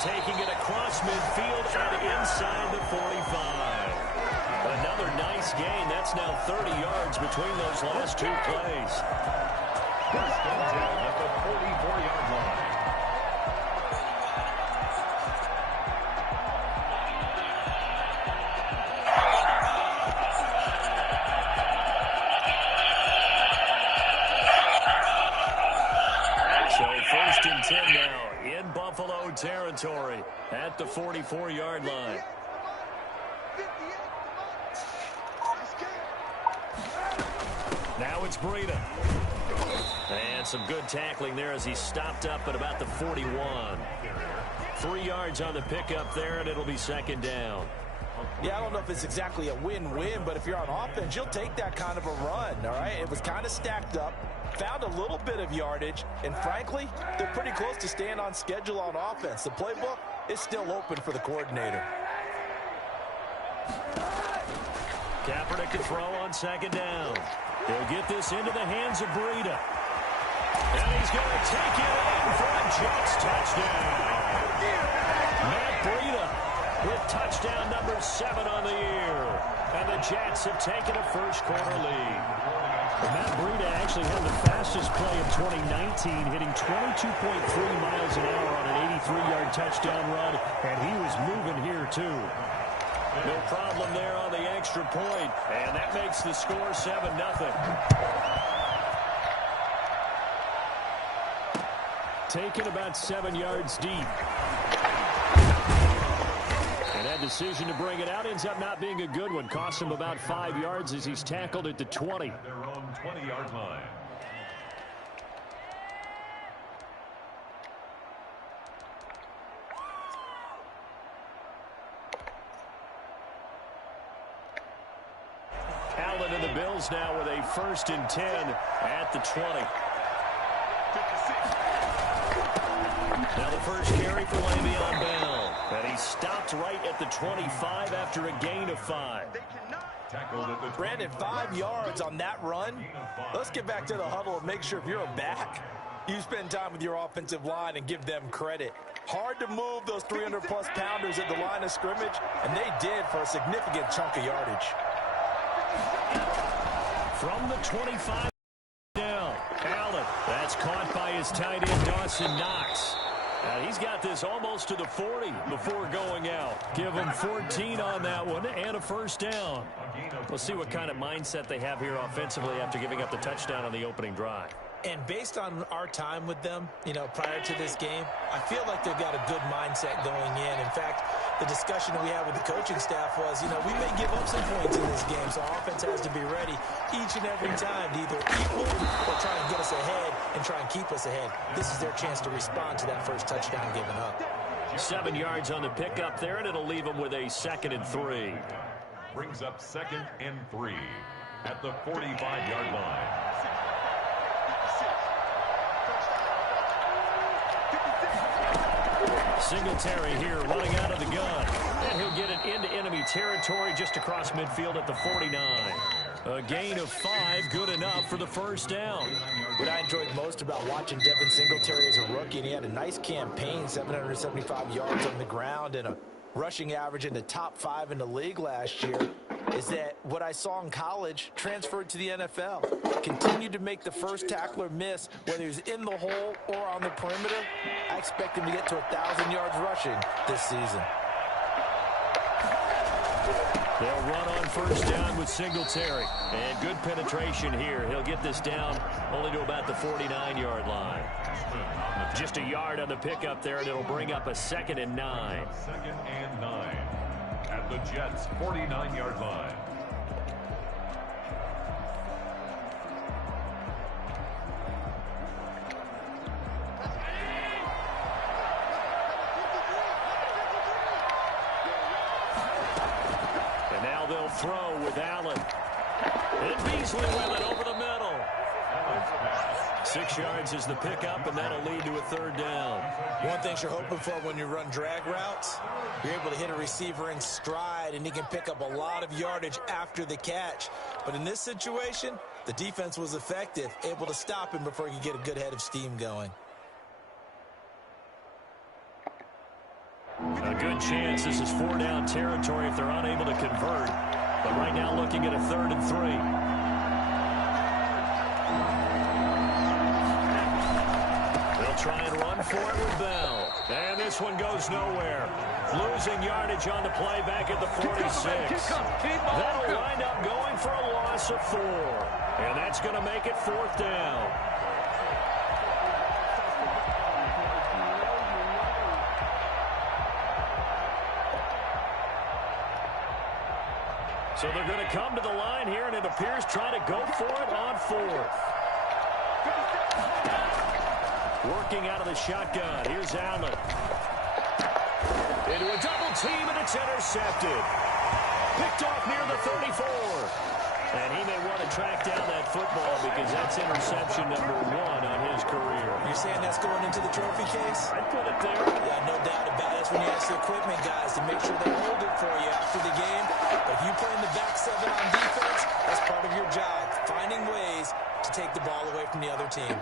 taking it across midfield and inside the 45. Another nice gain. That's now 30 yards between those last two plays. First and 10 at the 44-yard line. So first and 10 now in Buffalo territory at the 44-yard line. Now it's Breida. And some good tackling there as he stopped up at about the 41. 3 yards on the pickup there, and it'll be second down. Yeah, I don't know if it's exactly a win-win, but if you're on offense, you'll take that kind of a run, all right? It was kind of stacked up, found a little bit of yardage, and frankly, they're pretty close to staying on schedule on offense. The playbook is still open for the coordinator. Kaepernick to throw on second down. He'll get this into the hands of Breida. And he's going to take it in for a Jets touchdown. Matt Breida with touchdown number 7 on the year. And the Jets have taken a first-quarter lead. Matt Breida actually had the fastest play of 2019, hitting 22.3 miles an hour on an 83-yard touchdown run, and he was moving here, too. No problem there on the extra point, and that makes the score 7-0. Taken about 7 yards deep. And that decision to bring it out ends up not being a good one. Cost him about 5 yards as he's tackled at the 20. Their own 20-yard line. Allen and the Bills now with a first and 10 at the 20. Now the first carry for Le'Veon Bell. And he stopped right at the 25 after a gain of 5. Brandon, 5 yards on that run. Let's get back to the huddle and make sure if you're a back, you spend time with your offensive line and give them credit. Hard to move those 300-plus pounders at the line of scrimmage, and they did for a significant chunk of yardage. From the 25 down, Allen. That's caught by his tight end, Dawson Knox. He's got this almost to the 40 before going out. Give him 14 on that one and a first down. We'll see what kind of mindset they have here offensively after giving up the touchdown on the opening drive. And based on our time with them, prior to this game, I feel like they've got a good mindset going in. In fact, the discussion that we had with the coaching staff was, we may give up some points in this game, so our offense has to be ready each and every time to either equal or try and get us ahead and try and keep us ahead. This is their chance to respond to that first touchdown given up. 7 yards on the pickup there, and it'll leave them with a 2nd and 3. Brings up 2nd and 3 at the 45-yard line. Singletary here running out of the gun. And he'll get it into enemy territory just across midfield at the 49. A gain of 5, good enough for the first down. What I enjoyed most about watching Devin Singletary as a rookie, and he had a nice campaign, 775 yards on the ground and a rushing average in the top 5 in the league last year, is that what I saw in college transferred to the NFL. Continued to make the first tackler miss, whether he's in the hole or on the perimeter. I expect him to get to 1,000 yards rushing this season. They'll run on first down with Singletary. And good penetration here. He'll get this down only to about the 49-yard line. Just a yard on the pickup there, and it'll bring up a 2nd and 9. 2nd and 9 at the Jets' 49-yard line. And now they'll throw with Allen. And Beasley with it over the middle. 6 yards is the pickup, and that'll lead to a 3rd down. One thing you're hoping for when you run drag routes, you're able to hit a receiver in stride, and he can pick up a lot of yardage after the catch. But in this situation, the defense was effective, able to stop him before he could get a good head of steam going. A good chance this is 4-down territory if they're unable to convert. But right now looking at a 3rd and 3. They'll try and run for it with Bell. And this one goes nowhere. Losing yardage on the play back at the 46. That'll wind up going for a loss of 4. And that's going to make it 4th down. So they're going to come to the line here, and it appears trying to go for it on 4th. Working out of the shotgun. Here's Allen. Into a double team, and it's intercepted. Picked off near the 34. And he may want to track down that football because that's interception number 1 on his career. You're saying that's going into the trophy case? I'd put it there. Yeah, no doubt about it. That's when you ask the equipment guys to make sure they hold it for you after the game. But if you play in the back 7 on defense, that's part of your job, finding ways to take the ball away from the other team.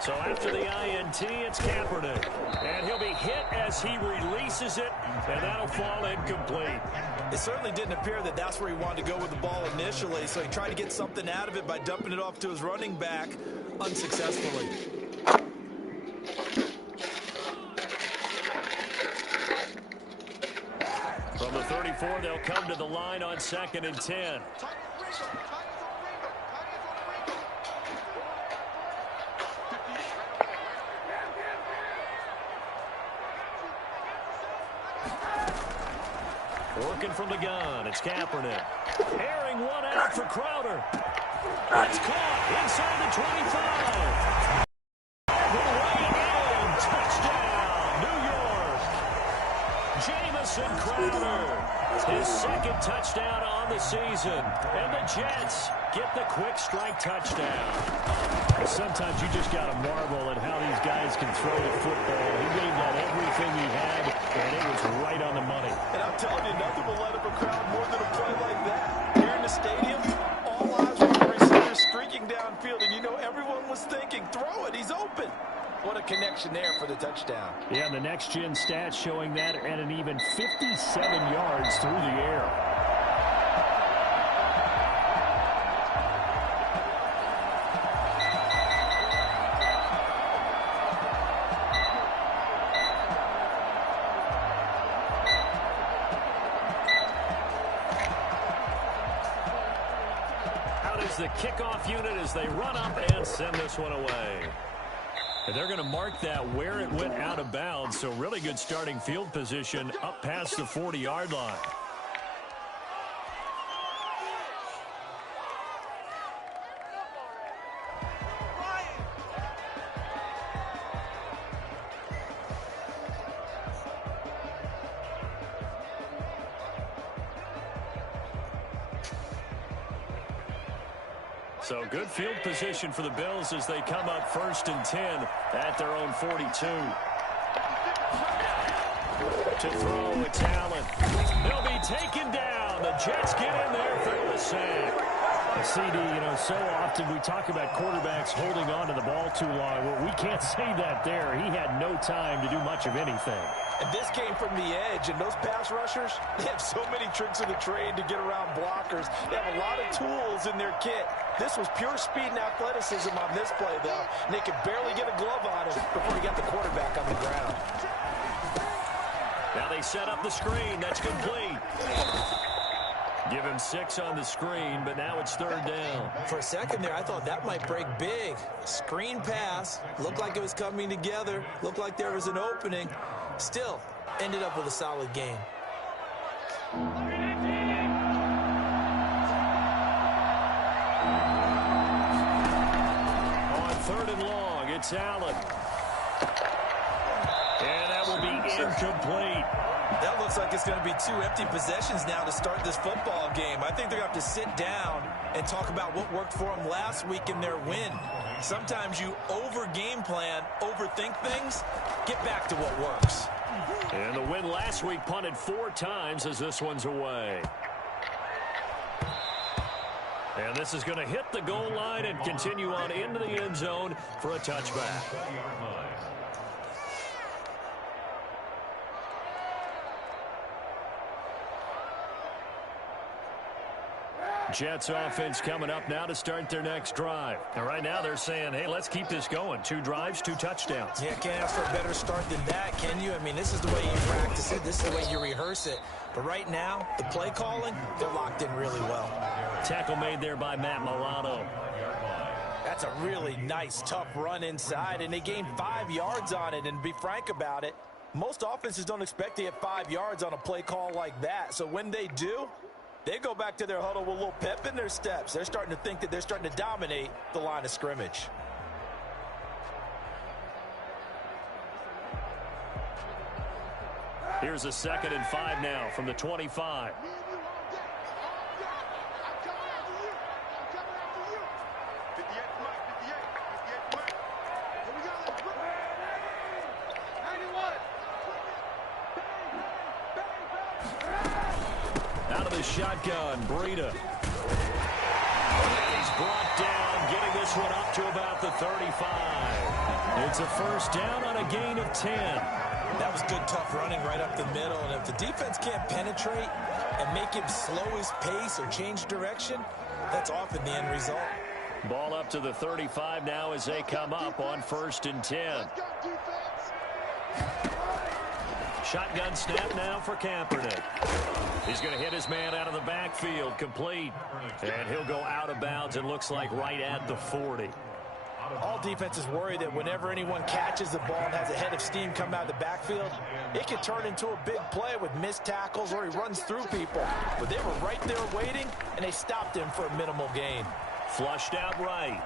So after the INT, it's Kaepernick. And he'll be hit as he releases it, and that'll fall incomplete. It certainly didn't appear that that's where he wanted to go with the ball initially, so he tried to get something out of it by dumping it off to his running back unsuccessfully. From the 34, they'll come to the line on 2nd and 10. Working from the gun, it's Kaepernick. Airing one out for Crowder. It's caught inside the 25. The way in, touchdown, New York. Jamison Crowder, his 2nd touchdown on the season. And the Jets get the quick strike touchdown. Sometimes you just got to marvel at how these guys can throw the football. He gave that everything he had, and it was right on the money. And I'm telling you, nothing will light up a crowd more than a play like that. Here in the stadium, all eyes were on the receiver streaking downfield, and you know everyone was thinking, throw it, he's open. What a connection there for the touchdown. Yeah, and the next-gen stats showing that at an even 57 yards through the air. The kickoff unit as they run up and send this one away. And they're going to mark that where it went out of bounds, so really good starting field position up past the 40-yard line. So good field position for the Bills as they come up 1st and 10 at their own 42. To throw, it's Allen. They'll be taken down. The Jets get in there for the sack. CD, you know, so often we talk about quarterbacks holding on to the ball too long. Well, we can't say that there. He had no time to do much of anything. And this came from the edge, and those pass rushers, they have so many tricks of the trade to get around blockers. They have a lot of tools in their kit. This was pure speed and athleticism on this play, though, and they could barely get a glove on him before he got the quarterback on the ground. Now they set up the screen. That's complete. Give him 6 on the screen, but now it's 3rd down. For a second there, I thought that might break big. Screen pass. Looked like it was coming together. Looked like there was an opening. Still, ended up with a solid game. On 3rd and long, it's Allen. And that will be incomplete. That looks like it's going to be 2 empty possessions now to start this football game. I think they're going to have to sit down and talk about what worked for them last week in their win. Sometimes you over-game plan, overthink things. Get back to what works. And the win last week punted 4 times as this one's away. And this is going to hit the goal line and continue on into the end zone for a touchback. Jets offense coming up now to start their next drive. And right now they're saying, hey, let's keep this going. 2 drives, 2 touchdowns. Yeah, can't ask for a better start than that, can you? I mean, this is the way you practice it. This is the way you rehearse it. But right now, the play calling, they're locked in really well. Tackle made there by Matt Milano. That's a really nice, tough run inside, and they gained 5 yards on it. And to be frank about it, most offenses don't expect to get 5 yards on a play call like that. So when they do, they go back to their huddle with a little pep in their steps. They're starting to think that they're starting to dominate the line of scrimmage. Here's a 2nd and 5 now from the 25. Out of the shotgun, Breida. And he's brought down, getting this one up to about the 35. It's a first down on a gain of 10. That was good, tough running right up the middle. And if the defense can't penetrate and make him slow his pace or change direction, that's often the end result. Ball up to the 35 now as they come up on 1st and 10. Shotgun snap now for Kaepernick. He's going to hit his man out of the backfield, complete. And he'll go out of bounds, it looks like right at the 40. All defenses worry that whenever anyone catches the ball and has a head of steam come out of the backfield, it can turn into a big play with missed tackles or he runs through people. But they were right there waiting, and they stopped him for a minimal gain. Flushed out right.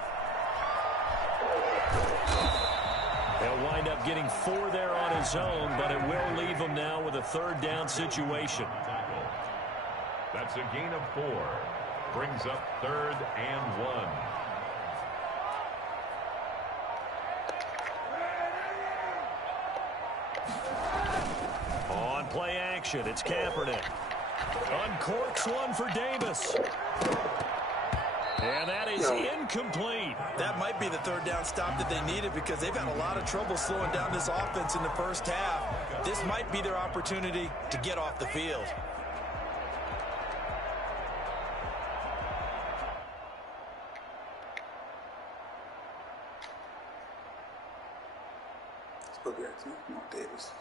He'll wind up getting 4 there on his own, but it will leave him now with a 3rd down situation. That's a gain of 4. Brings up 3rd and 1. On play action, it's Kaepernick. Uncorks one for Davis. And that is incomplete. That might be the 3rd down stop that they needed because they've had a lot of trouble slowing down this offense in the first half. This might be their opportunity to get off the field. Davis.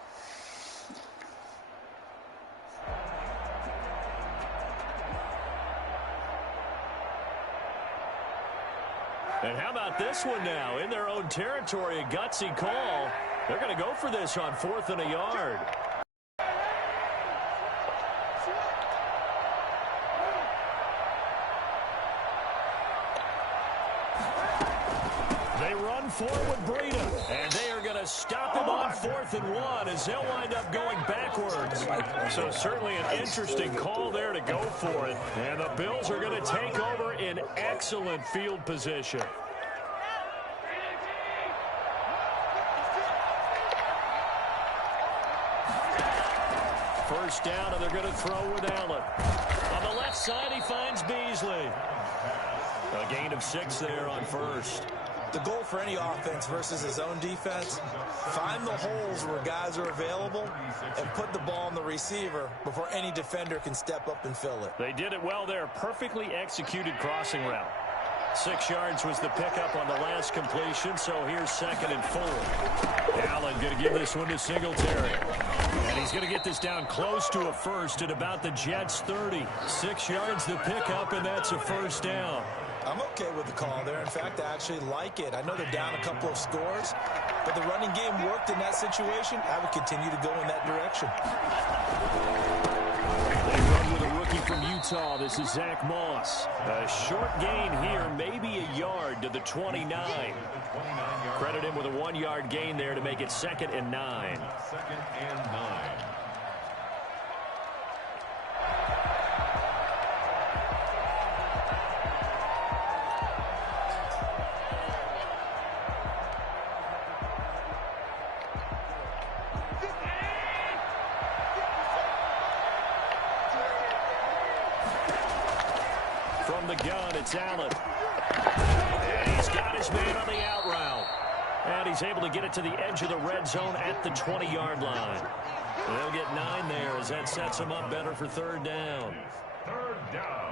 And how about this one now? In their own territory, a gutsy call. They're going to go for this on 4th and a yard. They run forward Breida, and they are going to stop him on 4th and 1 as they'll wind up going backwards. So certainly an interesting call there to go for it. And the Bills are going to take over in excellent field position. First down, and they're going to throw with Allen. On the left side, he finds Beasley. A gain of 6 there on 1st. The goal for any offense versus his own defense, find the holes where guys are available and put the ball on the receiver before any defender can step up and fill it. They did it well there. Perfectly executed crossing route. 6 yards was the pickup on the last completion, so here's 2nd and 4. Allen going to give this one to Singletary. And he's going to get this down close to a first at about the Jets' 30. 6 yards the pickup, and that's a first down. I'm okay with the call there. In fact, I actually like it. I know they're down a couple of scores, but the running game worked in that situation. I would continue to go in that direction. They run with a rookie from Utah. This is Zach Moss. A short gain here, maybe a yard to the 29. Credit him with a 1-yard gain there to make it 2nd and 9. 2nd and 9. From the gun, it's Allen. And he's got his man on the out route. And he's able to get it to the edge of the red zone at the 20-yard line. They'll get 9 there as that sets them up better for third down. Third down.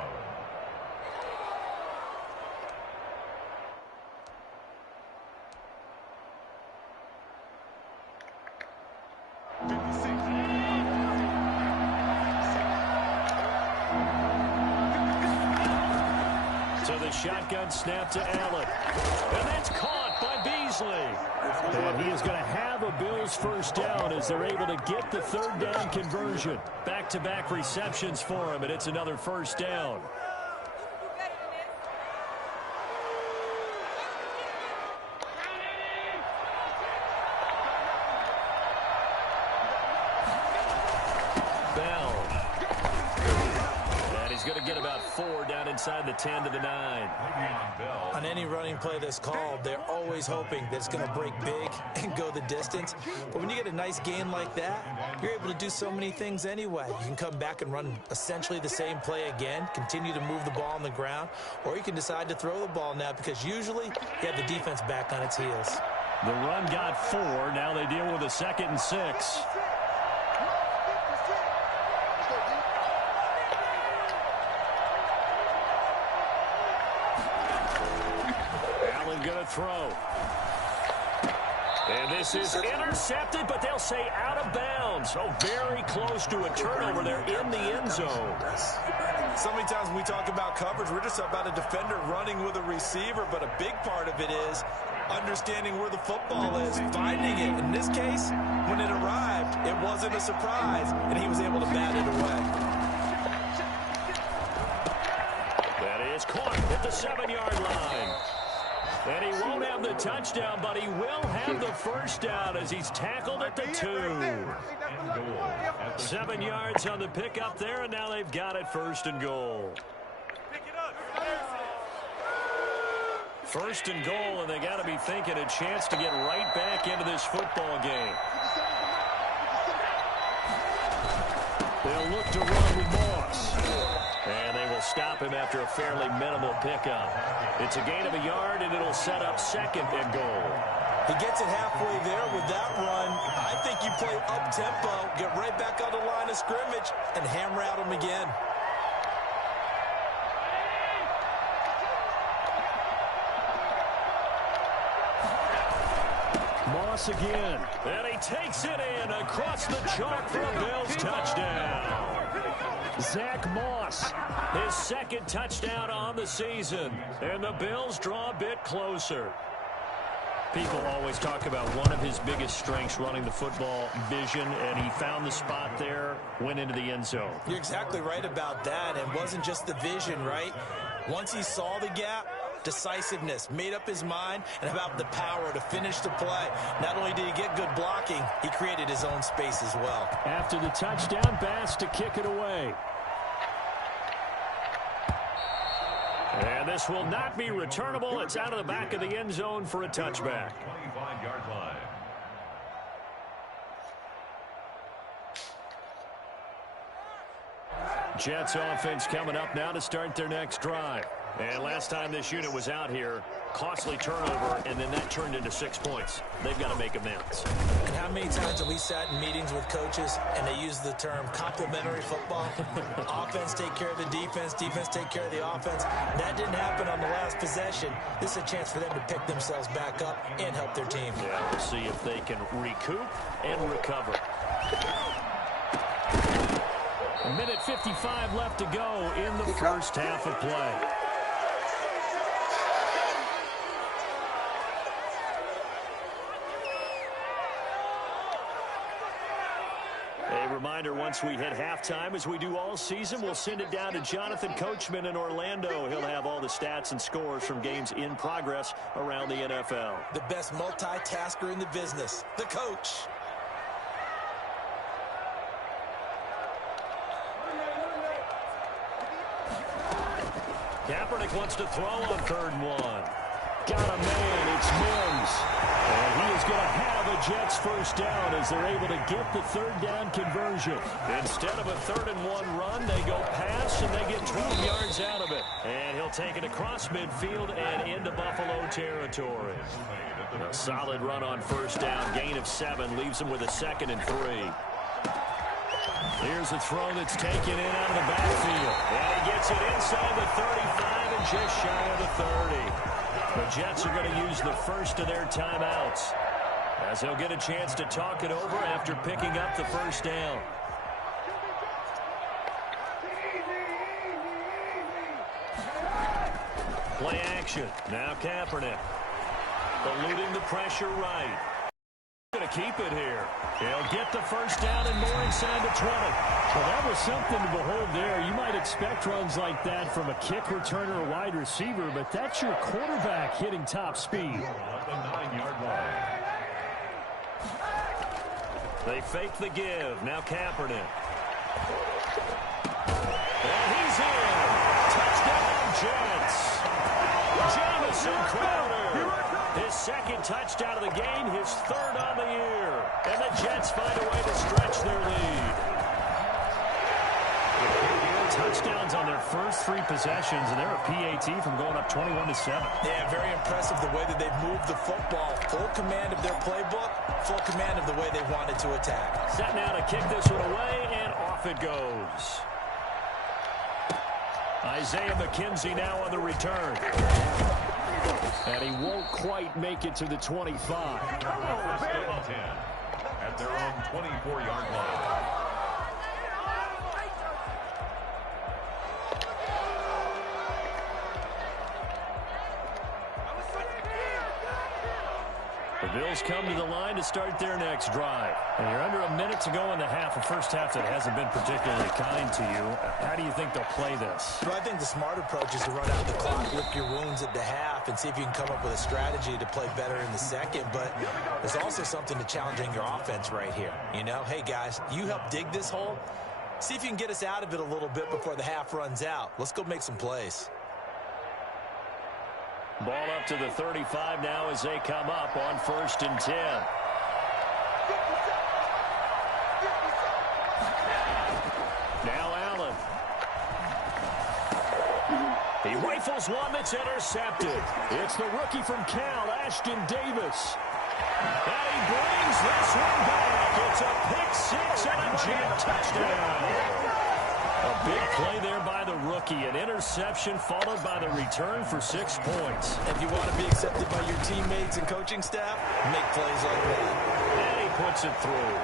So the shotgun snap to Allen. And that's caught by Beasley. And he is going to have a Bills first down as they're able to get the third down conversion. Back-to-back receptions for him, and it's another first down. He's going to get about 4 down inside the 10 to the 9. On any running play that's called, they're always hoping that it's going to break big and go the distance. But when you get a nice gain like that, you're able to do so many things anyway. You can come back and run essentially the same play again, continue to move the ball on the ground, or you can decide to throw the ball now because usually you have the defense back on its heels. The run got 4. Now they deal with a 2nd and 6. Going to throw. And this is intercepted, but they'll say out of bounds. So very close to a turnover there in the end zone. So many times when we talk about coverage, we're just about a defender running with a receiver, but a big part of it is understanding where the football is, finding it. In this case, when it arrived, it wasn't a surprise, and he was able to bat it away. That is caught at the 7-yard line. And he won't have the touchdown, but he will have the first down as he's tackled at the 2. 7 yards on the pickup there, and now they've got it 1st and goal. 1st and goal, and they got to be thinking a chance to get right back into this football game. They'll look to run with Moss. And they will stop him after a fairly minimal pickup. It's a gain of a yard, and it'll set up 2nd and goal. He gets it halfway there with that run. I think you play up-tempo, get right back on the line of scrimmage, and hammer out him again. Moss again. And he takes it in across the chalk for a Bills touchdown. Zach Moss, his 2nd touchdown on the season. And the Bills draw a bit closer. People always talk about one of his biggest strengths, running the football, vision, and he found the spot there, went into the end zone. You're exactly right about that. It wasn't just the vision, right? Once he saw the gap, decisiveness, made up his mind, and about the power to finish the play. Not only did he get good blocking, he created his own space as well. After the touchdown, Bass to kick it away. And this will not be returnable. It's out of the back of the end zone for a touchback. 25-yard line. Jets offense coming up now to start their next drive. And last time this unit was out here, costly turnover, and then that turned into 6 points. They've got to make amends. And how many times have we sat in meetings with coaches and they use the term complementary football? Offense take care of the defense, defense take care of the offense. That didn't happen on the last possession. This is a chance for them to pick themselves back up and help their team. Yeah, we'll see if they can recoup and recover. A minute 55 left to go in the first half of play. A reminder, once we hit halftime, as we do all season, we'll send it down to Jonathan Coachman in Orlando. He'll have all the stats and scores from games in progress around the NFL. The best multitasker in the business, the coach. Kaepernick wants to throw on 3rd and 1. Got a man, it's Mims. And he is going to have a Jets first down as they're able to get the third down conversion. Instead of a 3rd-and-1 run, they go pass, and they get 12 yards out of it. And he'll take it across midfield and into Buffalo territory. A solid run on first down. Gain of 7 leaves him with a 2nd and 3. Here's a throw that's taken in out of the backfield. And he gets it inside the 35 and just shy of the 30. The Jets are going to use the first of their timeouts, as they'll get a chance to talk it over after picking up the first down. Play action. Now Kaepernick. Eluding the pressure right. Going to keep it here. He'll get the first down and more inside the 20. Well, that was something to behold there. You might expect runs like that from a kick returner or wide receiver, but that's your quarterback hitting top speed. At the 9-yard line. They fake the give. Now Kaepernick. And he's in. Touchdown, Jets. Jamison Crowder. His 2nd touchdown of the game, his 3rd on the year. And the Jets find a way to stretch their lead. Touchdowns on their first 3 possessions, and they're a PAT from going up 21-7. Yeah, very impressive the way that they've moved the football. Full command of their playbook, full command of the way they wanted to attack. Set now to kick this one away, and off it goes. Isaiah McKenzie now on the return. And he won't quite make it to the 25. Still at 10 at their own 24-yard line. The Bills come to the line to start their next drive. And you're under a minute to go in the half, a first half that hasn't been particularly kind to you. How do you think they'll play this? Well, I think the smart approach is to run out the clock, lick your wounds at the half, and see if you can come up with a strategy to play better in the second. But there's also something to challenging your offense right here. You know, hey, guys, you help dig this hole. See if you can get us out of it a little bit before the half runs out. Let's go make some plays. Ball up to the 35 now as they come up on 1st and 10. Now Allen. He rifles one that's intercepted. It's the rookie from Cal, Ashton Davis. And he brings this one back. It's a pick 6 and a Jet touchdown. A big play there by the rookie. An interception followed by the return for 6 points. If you want to be accepted by your teammates and coaching staff, make plays like that. And he puts it through.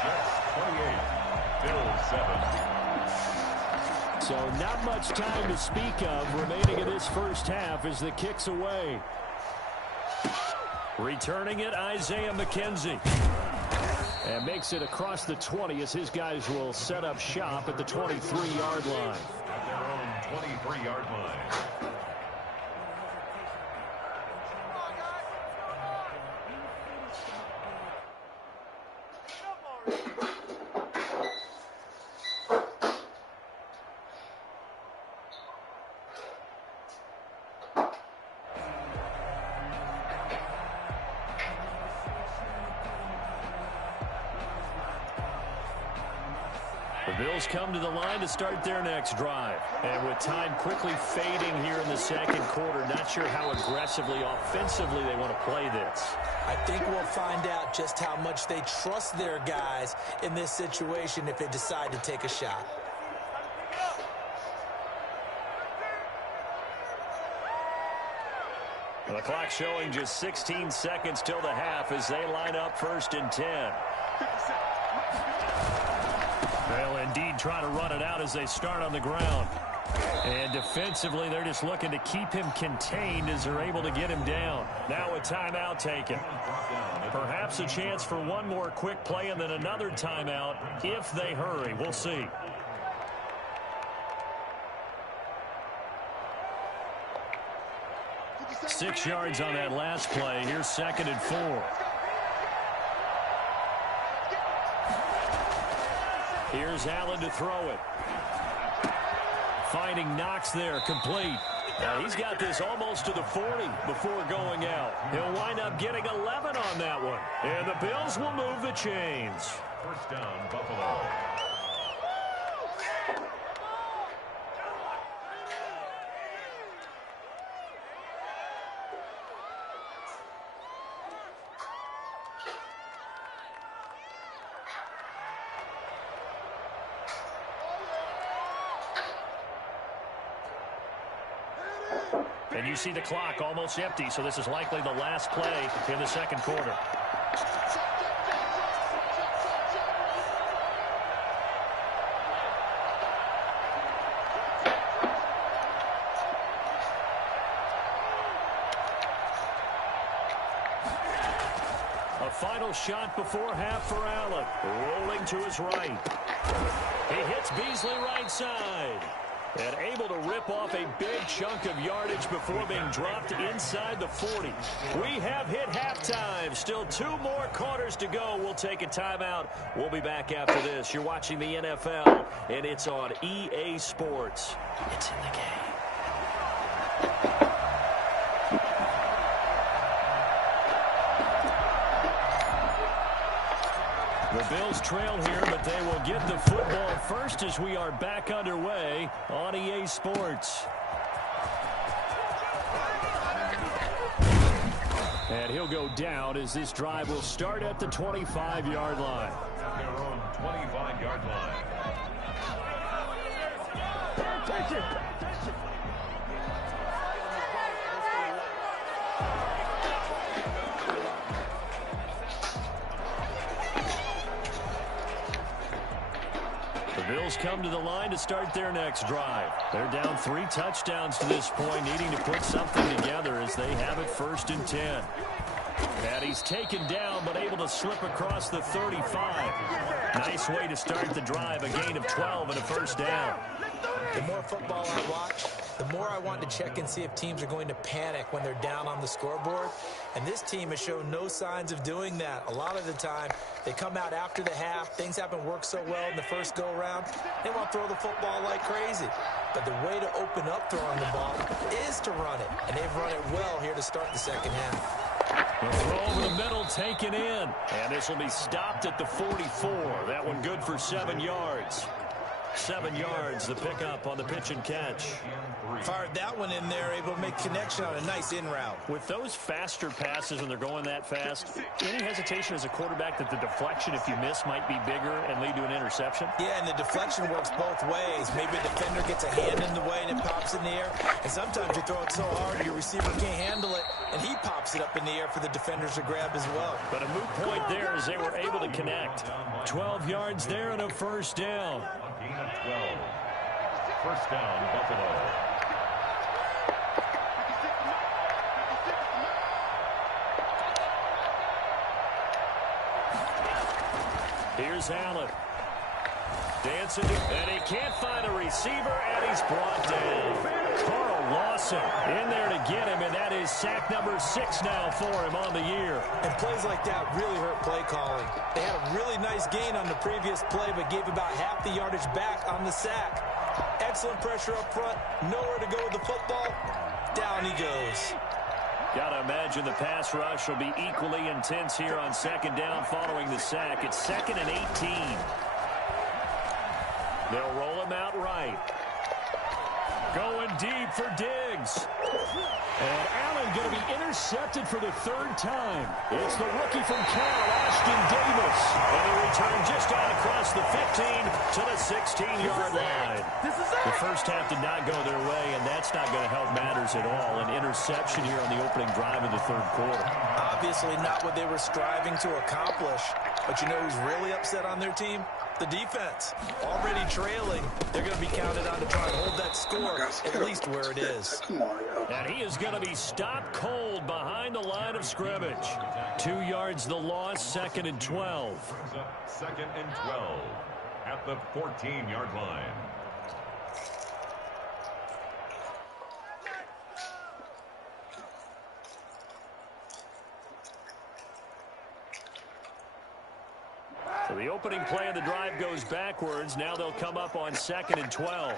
Jets 28, Bills 7. So not much time to speak of remaining in this first half as the kick's away. Returning it, Isaiah McKenzie. And makes it across the 20 as his guys will set up shop at the 23-yard line. At their own 23-yard line. The Bills come to the line to start their next drive. And with time quickly fading here in the second quarter, not sure how aggressively, offensively they want to play this. I think we'll find out just how much they trust their guys in this situation if they decide to take a shot. The clock showing just 16 seconds till the half as they line up 1st and 10. They'll indeed try to run it out as they start on the ground. And defensively, they're just looking to keep him contained as they're able to get him down. Now a timeout taken. Perhaps a chance for one more quick play and then another timeout if they hurry. We'll see. Six yards on that last play. Here's 2nd and 4. Here's Allen to throw it. Finding Knox there, complete. He's got this almost to the 40 before going out. He'll wind up getting 11 on that one. And the Bills will move the chains. First down, Buffalo. And you see the clock almost empty, so this is likely the last play in the second quarter. A final shot before half for Allen. Rolling to his right. He hits Beasley right side. And able to rip off a big chunk of yardage before being dropped inside the 40. We have hit halftime. Still 2 more quarters to go. We'll take a timeout. We'll be back after this. You're watching the NFL, and it's on EA Sports. It's in the game. The Bills trail here, but they will get the football first as we are back underway on EA Sports. And he'll go down as this drive will start at the 25-yard line. Their own 25-yard line. Attention! Bills come to the line to start their next drive. They're down 3 touchdowns to this point, needing to put something together as they have it 1st and 10. And he's taken down, but able to slip across the 35. Nice way to start the drive, a gain of 12 and a first down. The more football I watch, the more I want to check and see if teams are going to panic when they're down on the scoreboard. And this team has shown no signs of doing that. A lot of the time, they come out after the half. Things haven't worked so well in the first go-around. They want to throw the football like crazy. But the way to open up throwing the ball is to run it. And they've run it well here to start the second half. The throw over the middle taken in. And this will be stopped at the 44. That one good for 7 yards. 7 yards, the pickup on the pitch and catch. Fired that one in there, able to make connection on a nice in route. With those faster passes when they're going that fast, any hesitation as a quarterback that the deflection, if you miss, might be bigger and lead to an interception? Yeah, and the deflection works both ways. Maybe a defender gets a hand in the way and it pops in the air. And sometimes you throw it so hard your receiver can't handle it, and he pops it up in the air for the defenders to grab as well. But a moot point there as they were able to connect. 12 yards there and a first down. Gain of 12. First down, Buffalo. Here's Allen. Dancing, and he can't find a receiver, and he's brought down. Carl Lawson in there to get him, and that is sack number 6 now for him on the year. And plays like that really hurt play calling. They had a really nice gain on the previous play, but gave about half the yardage back on the sack. Excellent pressure up front, nowhere to go with the football. Down he goes. Got to imagine the pass rush will be equally intense here on second down following the sack. It's 2nd and 18. They'll roll him out right. Going deep for Diggs. And Allen going to be intercepted for the 3rd time. It's the rookie from Cal, Ashton Davis. And they return just out across the 15 to the 16-yard line. The first half did not go their way, and that's not going to help matters at all. An interception here on the opening drive of the 3rd quarter. Obviously not what they were striving to accomplish. But you know who's really upset on their team? The defense. Already trailing. They're going to be counted on to try and hold that score at least where it is. And he is going to be stopped cold behind the line of scrimmage. 2 yards the loss, 2nd and 12. 2nd and 12 at the 14-yard line. So the opening play of the drive goes backwards. Now they'll come up on 2nd and 12.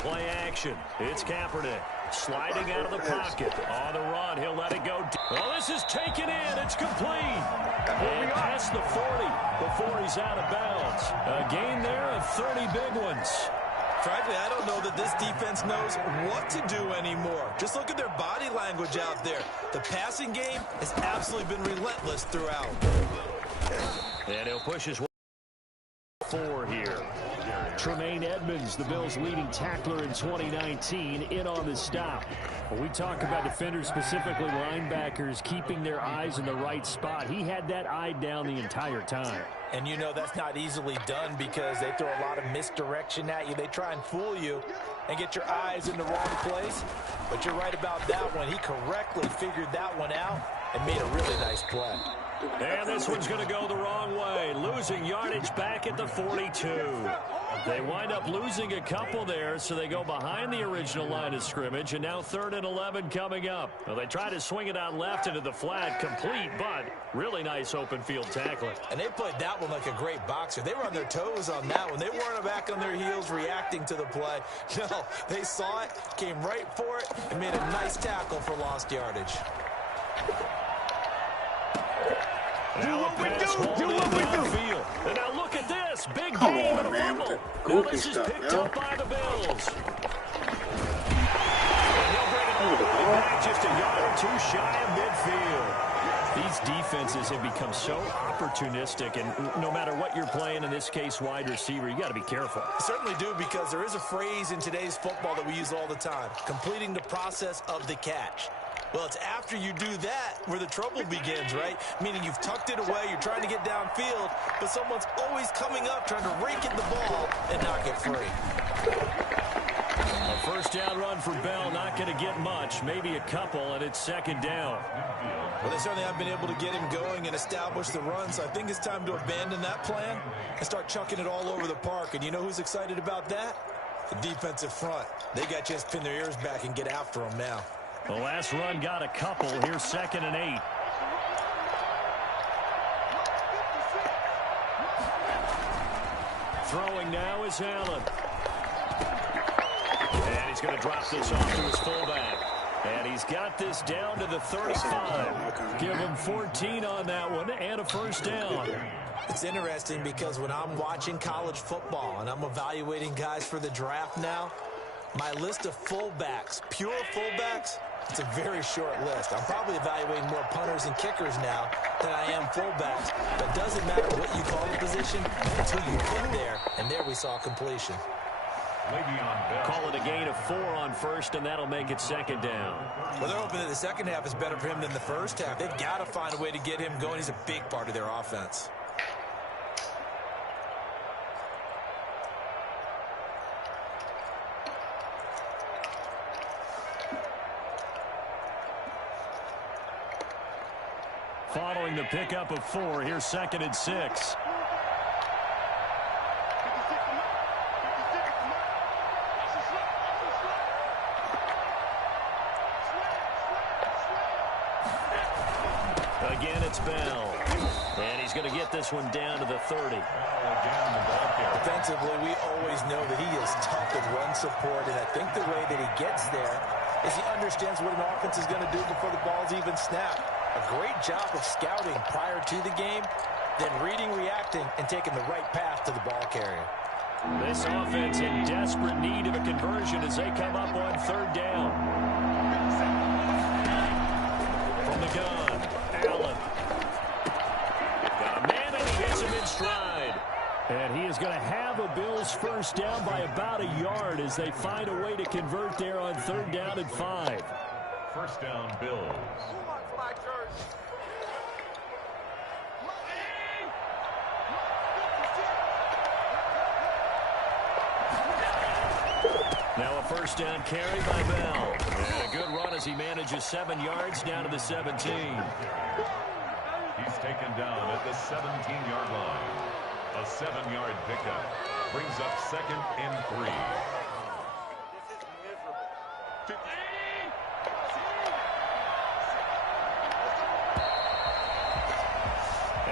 play action. It's Kaepernick sliding out of the pocket. On the run, he'll let it go. Oh, this is taken in. It's complete. And past the 40 before he's out of bounds. A gain there of 30 big ones. Frankly, I don't know that this defense knows what to do anymore. Just look at their body language out there. The passing game has absolutely been relentless throughout. And he'll push his way 4 here. Tremaine Edmonds, the Bills' leading tackler in 2019, in on the stop. When we talk about defenders, specifically linebackers, keeping their eyes in the right spot, he had that eye down the entire time. And you know that's not easily done because they throw a lot of misdirection at you. They try and fool you and get your eyes in the wrong place. But you're right about that one. He correctly figured that one out and made a really nice play. And this one's going to go the wrong way. Losing yardage back at the 42. They wind up losing a couple there, so they go behind the original line of scrimmage, and now 3rd and 11 coming up. Well, they try to swing it out left into the flat, complete, but really nice open field tackling. And they played that one like a great boxer. They were on their toes on that one. They weren't back on their heels reacting to the play. No, they saw it, came right for it, and made a nice tackle for lost yardage. Do what we do what we do. And now look at this. Big game and a fumble. Now this is picked up by the Bills. And he'll bring it all the way back just a yard or 2 shy of midfield. These defenses have become so opportunistic, and no matter what you're playing, in this case wide receiver, you got to be careful. Certainly do, because there is a phrase in today's football that we use all the time, completing the process of the catch. Well, it's after you do that where the trouble begins, right? Meaning you've tucked it away, you're trying to get downfield, but someone's always coming up trying to rake at the ball and not get free. A first down run for Bell, not going to get much, maybe a couple, and it's 2nd down. Well, they certainly have been able to get him going and establish the run, so I think it's time to abandon that plan and start chucking it all over the park. And you know who's excited about that? The defensive front. They got a chance to pin their ears back and get after him now. The last run got a couple. Here's 2nd and 8. Throwing now is Allen. And he's going to drop this off to his fullback. And he's got this down to the 35. Give him 14 on that one and a first down. It's interesting because when I'm watching college football and I'm evaluating guys for the draft now, my list of fullbacks, pure fullbacks, it's a very short list. I'm probably evaluating more punters and kickers now than I am fullbacks. But it doesn't matter what you call the position until you get there. And there we saw completion. Call it a gain of 4 on first, and that'll make it 2nd down. Well, they're hoping that the second half is better for him than the first half. They've got to find a way to get him going. He's a big part of their offense. Following the pickup of 4, here's 2nd and 6. Again, it's Bell. And he's going to get this one down to the 30. Defensively, we always know that he is tough in run support, and I think the way that he gets there is he understands what an offense is going to do before the ball's even snapped. A great job of scouting prior to the game, then reading, reacting, and taking the right path to the ball carrier. This offense in desperate need of a conversion as they come up on 3rd down. From the gun, Allen. Got a man, and he hits him in stride. And he is going to have a Bills first down by about a yard as they find a way to convert there on 3rd down and 5. First down, Bills. Now a first down carry by Bell. And a good run as he manages 7 yards down to the 17. He's taken down at the 17-yard line. A 7-yard pickup brings up 2nd and 3.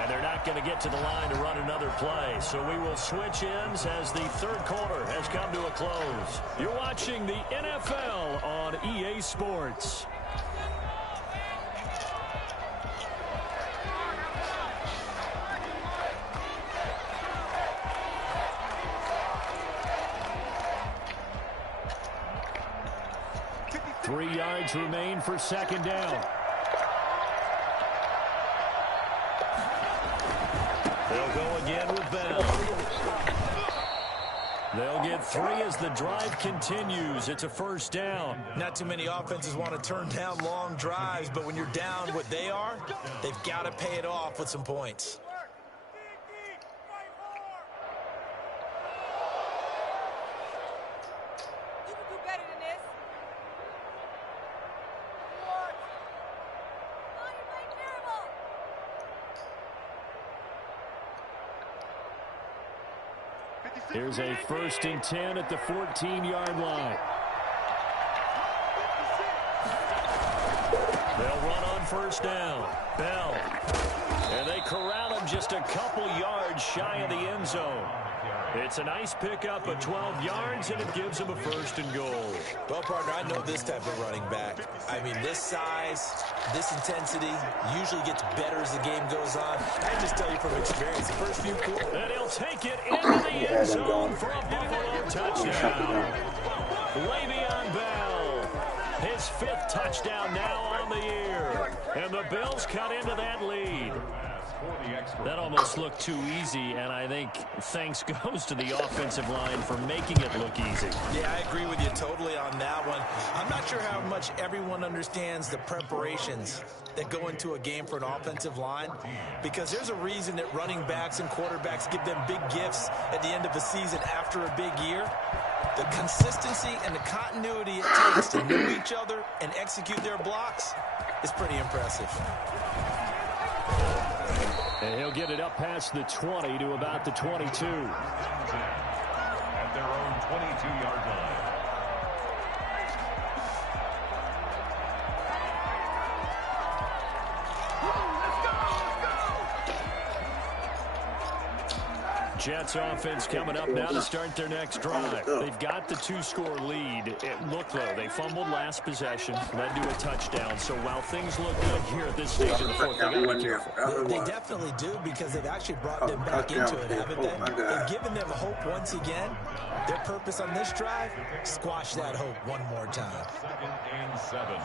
And they're not not going to get to the line to run another play. So we will switch ends as the third quarter has come to a close. You're watching the NFL on EA Sports. Three yards remain for second down. They'll go again with Bell. They'll get 3 as the drive continues. It's a first down. Not too many offenses want to turn down long drives, but when you're down what they are, they've got to pay it off with some points. Here's a 1st and 10 at the 14-yard line. They'll run on first down. Bell. And they corral him just a couple yards shy of the end zone. It's a nice pickup of 12 yards, and it gives him a 1st and goal. Well, partner, I know this type of running back. I mean, this size, this intensity usually gets better as the game goes on. I just tell you from experience, the first few quarters. And he'll take it into the end zone for a Buffalo touchdown. Le'Veon Bell, his 5th touchdown now on the year. And the Bills cut into that lead. That almost looked too easy, and I think thanks goes to the offensive line for making it look easy. Yeah, I agree with you totally on that one. I'm not sure how much everyone understands the preparations that go into a game for an offensive line, because there's a reason that running backs and quarterbacks give them big gifts at the end of a season after a big year. The consistency and the continuity it takes to know each other and execute their blocks is pretty impressive. And he'll get it up past the 20 to about the 22. At their own 22-yard line. Jets offense coming up now to start their next drive. They've got the 2-score lead. It looked though, they fumbled last possession, led to a touchdown. So while things look good here at this stage of the fourth, they got to be careful. They definitely do, because they've actually brought them back into it, haven't they? They've given them hope once again. Their purpose on this drive, squash that hope one more time. 2nd and 7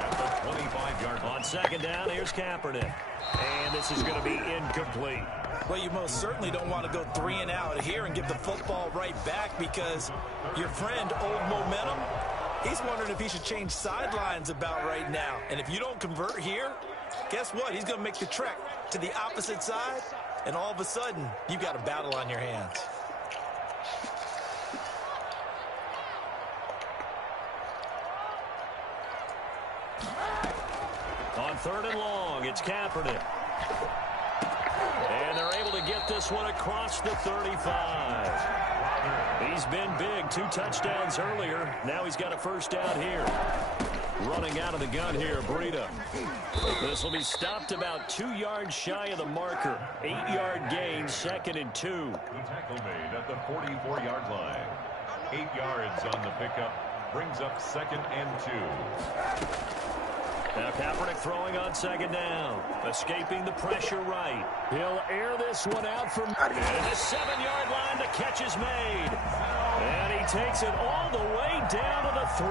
at the 25-yard line. On second down, here's Kaepernick. And this is going to be incomplete. Well, you most certainly don't want to go 3 and out here and give the football right back, because your friend, Old Momentum, he's wondering if he should change sidelines about right now. And if you don't convert here, guess what? He's going to make the trek to the opposite side, and all of a sudden, you've got a battle on your hands. On 3rd and long, it's Kaepernick. And they're able to get this one across the 35. He's been big, 2 touchdowns earlier. Now he's got a first down here. Running out of the gun here, Breida. This will be stopped about 2 yards shy of the marker. 8-yard gain, 2nd and 2. The tackle made at the 44-yard line. 8 yards on the pickup. Brings up 2nd and 2. Now Kaepernick throwing on second down. Escaping the pressure right. He'll air this one out from the 7-yard line. The catch is made. And he takes it all the way down to the 3.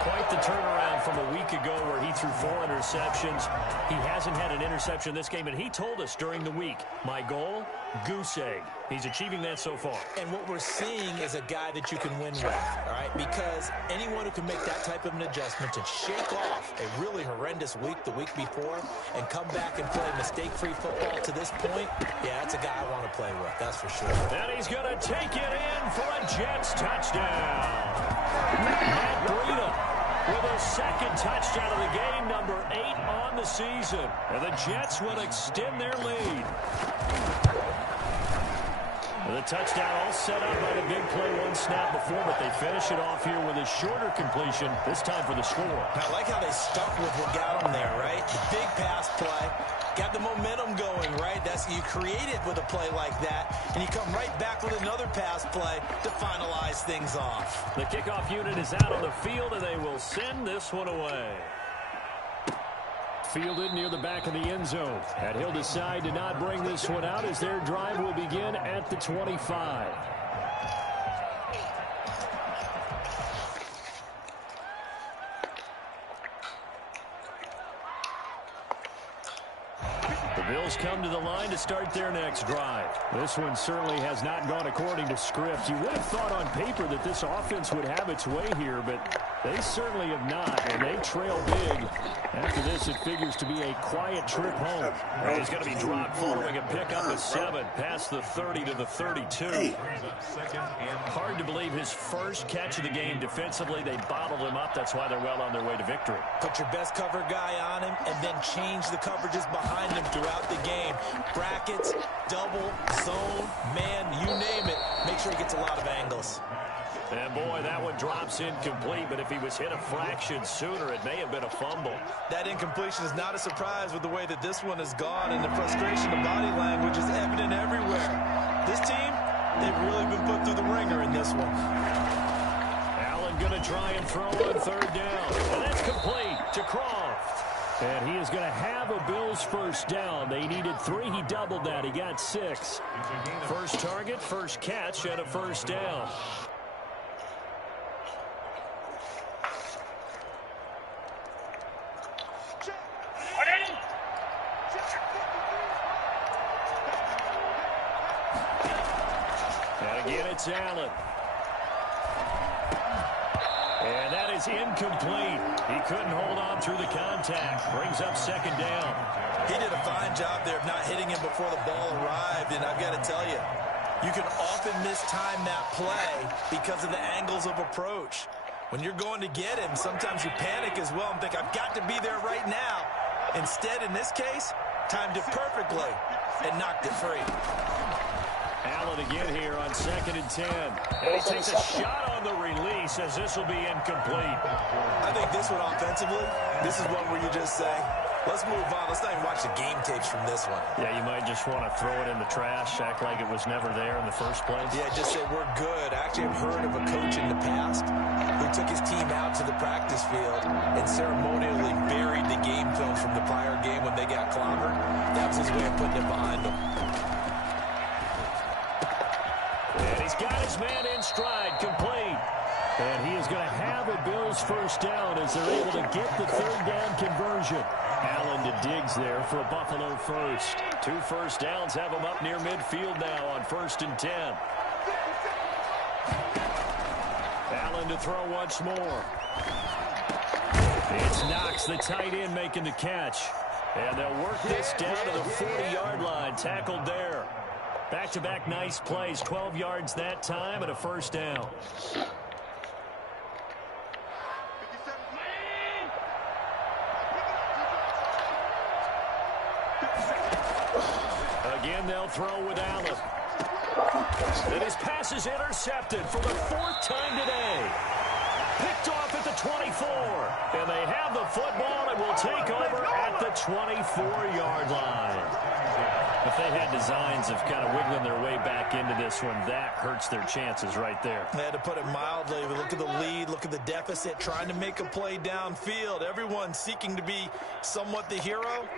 Quite the turnaround from a week ago where he threw 4 interceptions. He hasn't had an interception this game, and he told us during the week, my goal, goose egg. He's achieving that so far. And what we're seeing is a guy that you can win with, all right? Because anyone who can make that type of an adjustment and shake off a really horrendous week the week before and come back and play mistake-free football to this point, yeah, that's a guy I want to play with, that's for sure. And he's going to take it in for a Jets touchdown. Matt Breida with a 2nd touchdown of the game, number 8 on the season. And the Jets will extend their lead. The touchdown all set up by the big play 1 snap before, but they finish it off here with a shorter completion, this time for the score. I like how they stuck with what got them there, right? The big pass play, have the momentum going, right? You create it with a play like that, and you come right back with another pass play to finalize things off. The kickoff unit is out on the field, and they will send this one away. Fielded near the back of the end zone. And he'll decide to not bring this one out as their drive will begin at the 25. The Bills come to the line to start their next drive. This one certainly has not gone according to script. You would have thought on paper that this offense would have its way here, but they certainly have not, and they trail big. After this, it figures to be a quiet trip home. And he's going to be dropped following a pickup of 7 past the 30 to the 32. Hard to believe his first catch of the game defensively. They bottled him up. That's why they're well on their way to victory. Put your best cover guy on him and then change the coverages behind him throughout the game. Brackets, double, zone, man, you name it. Make sure he gets a lot of angles. And boy, that one drops incomplete, but if he was hit a fraction sooner, it may have been a fumble. That incompletion is not a surprise with the way that this one has gone, and the frustration of body language is evident everywhere. This team, they've really been put through the ringer in this one. Allen going to try and throw on third down, and that's complete to Croft. And he is going to have a Bills first down. They needed 3. He doubled that. He got 6. First target, first catch, and a first down. And again, it's Allen. And that is incomplete. He couldn't hold on through the contact. Brings up second down. He did a fine job there of not hitting him before the ball arrived, and I've got to tell you, you can often mistime that play because of the angles of approach. When you're going to get him, sometimes you panic as well and think, I've got to be there right now. Instead, in this case, timed it perfectly and knocked it free. Allen again here on 2nd and 10. And he takes a shot on the release as this will be incomplete. I think this one offensively, this is one where you just say, let's move on. Let's not even watch the game tapes from this one. Yeah, you might just want to throw it in the trash, act like it was never there in the first place. Yeah, just say we're good. Actually, I've heard of a coach in the past who took his team out to the practice field and ceremonially buried the game film from the prior game when they got clobbered. That was his way of putting it behind them. And he's got his man in stride, complete. And he is going to have a Bills first down as they're able to get the third down conversion. Allen to Diggs there for a Buffalo first. 2 first downs have him up near midfield now on 1st and 10. Allen to throw once more. It's Knox, the tight end, making the catch. And they'll work this down to the 40-yard line, tackled there. Back-to-back nice plays, 12 yards that time and a first down. Again, they'll throw with Allen. And his pass is intercepted for the 4th time today. Picked off at the 24. And they have the football and will take over at the 24-yard line. If they had designs of kind of wiggling their way back into this one, that hurts their chances right there. They had to put it mildly. Look at the lead, look at the deficit, trying to make a play downfield. Everyone seeking to be somewhat the hero.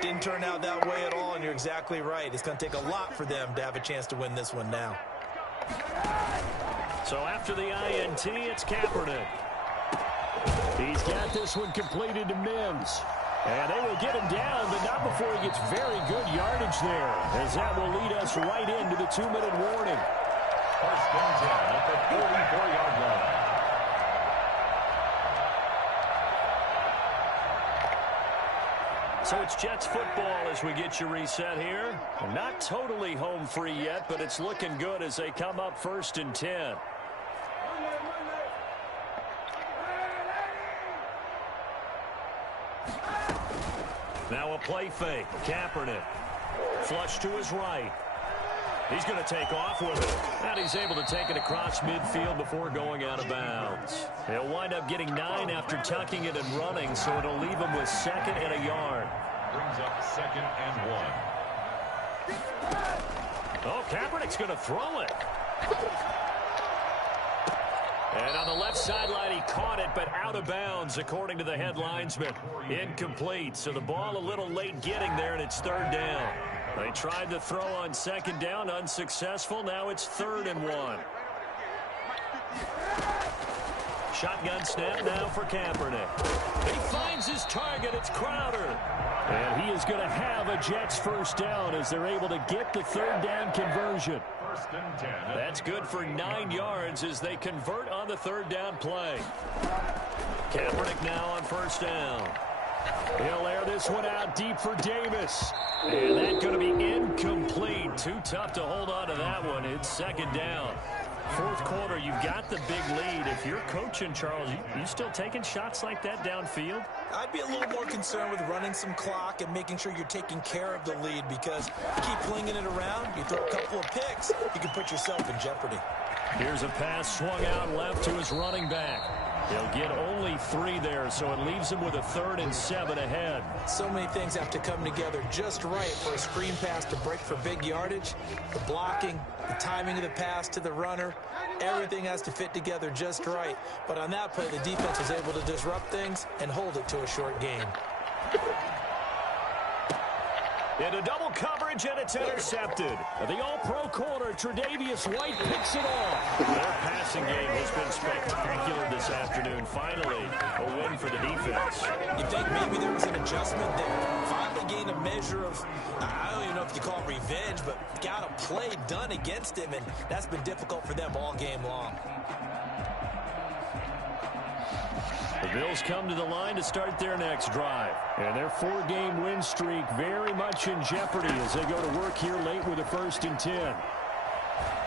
Didn't turn out that way at all, and you're exactly right. It's going to take a lot for them to have a chance to win this one now. So after the INT, it's Kaepernick. He's got this one completed to Mims. And they will get him down, but not before he gets very good yardage there, as that will lead us right into the 2-minute warning. First and 10 at the 44-yard line. So it's Jets football as we get you reset here. Not totally home free yet, but it's looking good as they come up 1st and 10. Now a play fake. Kaepernick. Flush to his right. He's going to take off with it. And he's able to take it across midfield before going out of bounds. He'll wind up getting 9 after tucking it and running, so it'll leave him with 2nd and a yard. brings up 2nd and 1. Oh, Kaepernick's going to throw it. And on the left sideline, he caught it, but out of bounds, according to the head linesman. Incomplete, so the ball a little late getting there, and it's 3rd down. They tried to throw on 2nd down, unsuccessful. Now it's 3rd and 1. Shotgun snap now for Kaepernick. He finds his target. It's Crowder. And he is going to have a Jets 1st down as they're able to get the 3rd down conversion. 1st and 10. That's good for 9 yards as they convert on the 3rd down play. Kaepernick now on 1st down. He'll air this one out deep for Davis. And that's going to be incomplete. Too tough to hold on to that one. It's 2nd down. 4th quarter, you've got the big lead. If you're coaching, Charles, you still taking shots like that downfield? I'd be a little more concerned with running some clock and making sure you're taking care of the lead, because you keep flinging it around, you throw a couple of picks, you can put yourself in jeopardy. Here's a pass swung out left to his running back. He'll get only 3 there, so it leaves him with a 3rd and 7 ahead. So many things have to come together just right for a screen pass to break for big yardage. The blocking, the timing of the pass to the runner, everything has to fit together just right. But on that play, the defense was able to disrupt things and hold it to a short game. Into double coverage, and it's intercepted. The all-pro corner, Tre'Davious White, picks it off. Their passing game has been spectacular this afternoon. Finally, a win for the defense. You think maybe there was an adjustment that finally gained a measure of, I don't even know if you call it revenge, but got a play done against him, and that's been difficult for them all game long. The Bills come to the line to start their next drive. And their 4-game win streak very much in jeopardy as they go to work here late with a 1st and 10.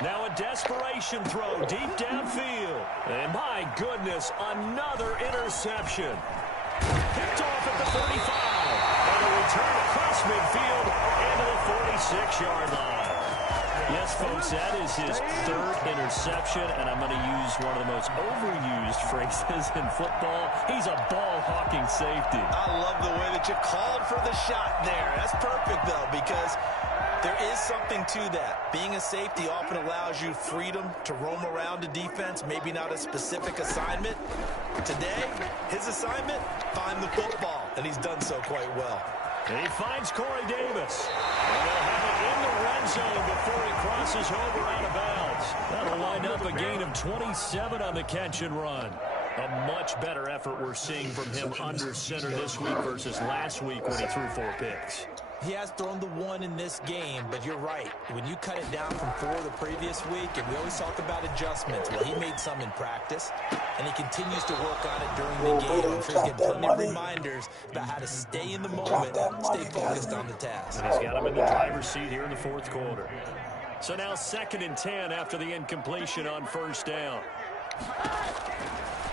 Now a desperation throw deep downfield. And my goodness, another interception. Picked off at the 35. And a return across midfield into the 46-yard line. Yes, folks, that is his 3rd interception, and I'm going to use one of the most overused phrases in football. He's a ball-hawking safety. I love the way that you called for the shot there. That's perfect, though, because there is something to that. Being a safety often allows you freedom to roam around a defense, maybe not a specific assignment. Today, his assignment, find the football, and he's done so quite well. He finds Corey Davis. And they'll have it in the red zone before he crosses over out of bounds. That'll wind up a gain of 27 on the catch and run. A much better effort we're seeing from him under center this week versus last week when he threw 4 picks. He has thrown the 1 in this game, but you're right. When you cut it down from 4 the previous week, and we always talk about adjustments, well, he made some in practice, and he continues to work on it during the game. I'm sure he's getting plenty of reminders about how to stay in the moment, stay focused on the task. And he's got him in the driver's seat here in the 4th quarter. So now 2nd and 10 after the incompletion on 1st down.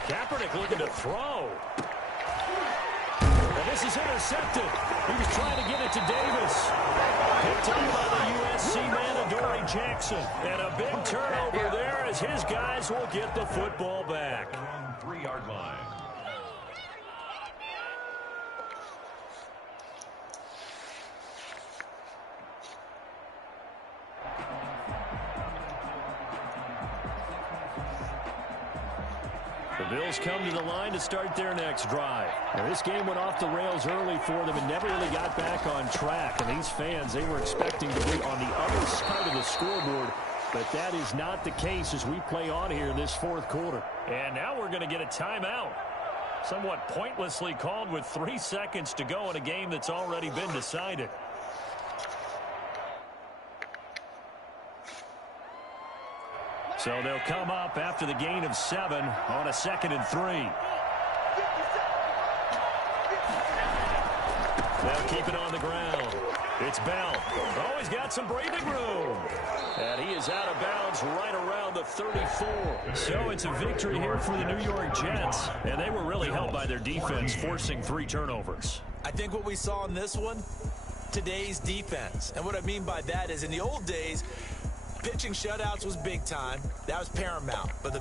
Kaepernick looking to throw. And this is intercepted. He was trying to get it to Davis. Picked up by the USC man, Adoree Jackson. And a big turnover there as his guys will get the football back. 3-yard line. The Bills come to the line to start their next drive. Now, this game went off the rails early for them and never really got back on track. And these fans, they were expecting to be on the other side of the scoreboard. But that is not the case as we play on here in this 4th quarter. And now we're going to get a timeout. Somewhat pointlessly called with 3 seconds to go in a game that's already been decided. So they'll come up after the gain of 7 on a 2nd and 3. They'll keep it on the ground. It's Bell. Oh, he's got some breathing room. And he is out of bounds right around the 34. So it's a victory here for the New York Jets. And they were really helped by their defense, forcing 3 turnovers. I think what we saw in this one, today's defense. And what I mean by that is in the old days, pitching shutouts was big time. That was paramount. But the